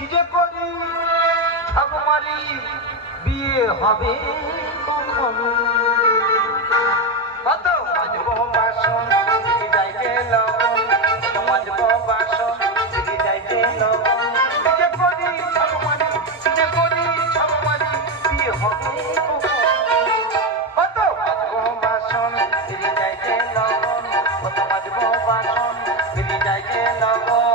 কি যে করি ঠাকুমারি বিয়ে হবে কখন কত বাজবো বাসন দিদি যাইতে লবণ বাজবো বাসন দিদি যাইতে লবণ কি যে করি ঠাকুমারি কি যে করি ঠাকুমারি বিয়ে হবে কত বাজবো বাসন দিদি যাইতে লবণ কত বাজবো বাসন দিদি যাইতে লবণ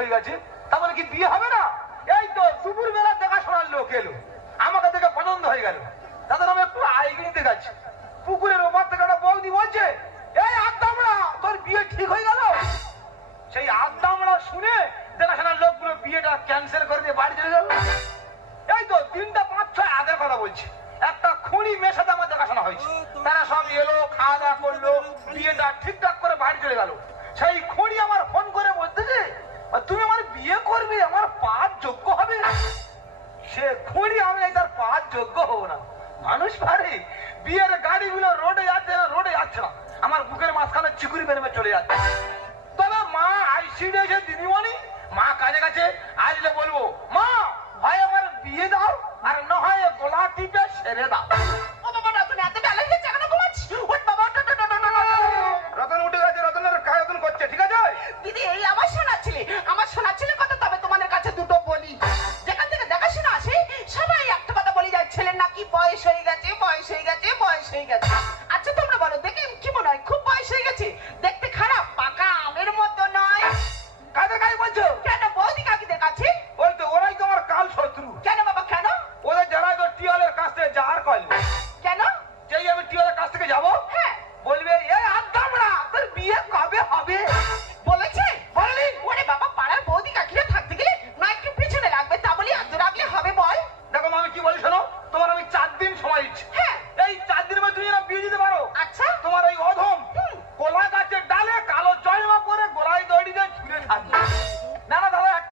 হয়ে গেছে তাহলে কি বিয়ে হবে না? এই তো দুপুর বেলা দেখাশোনার লোক এলো, আমাকে দেখে পছন্দ হয়ে গেল, তাদের আমি একটু আয় কিনতে গেছি। পুকুরের ওপার থেকে একটা বৌদি বলছে, এই আদামড়া তোর বিয়ে ঠিক হয়ে গেল। সেই আদামড়া শুনে দেখাশোনার লোকগুলো বিয়েটা ক্যান্সেল করে দিয়ে বাড়ি চলে গেল। এই তো 3টা 5-6 আগের কথা বলছি, একটা খুনি মেয়ের সাথে আমার দেখাশোনা হয়েছে, তারা সব এলো, খাওয়া দাওয়া করলো, বিয়েটা ঠিকঠাক করে বাড়ি চলে গেল। সেই খুনি আমার ফোন করে বলতেছে, তুমি আমার বিয়ে করবে, আমার পাঁচ যোগ্য হবে। সে খুঁড়ি আমি তার পাঁচ যোগ্য হবো না। মানুষ পারে বিয়ের গাড়িগুলো রোডে যাচ্ছে না, রোডে যাচ্ছে না, আমার বুকের মাঝখানে চিকুরি বেরমে চলে যাচ্ছে। তবে মা আইসিডি এসে দিদিমা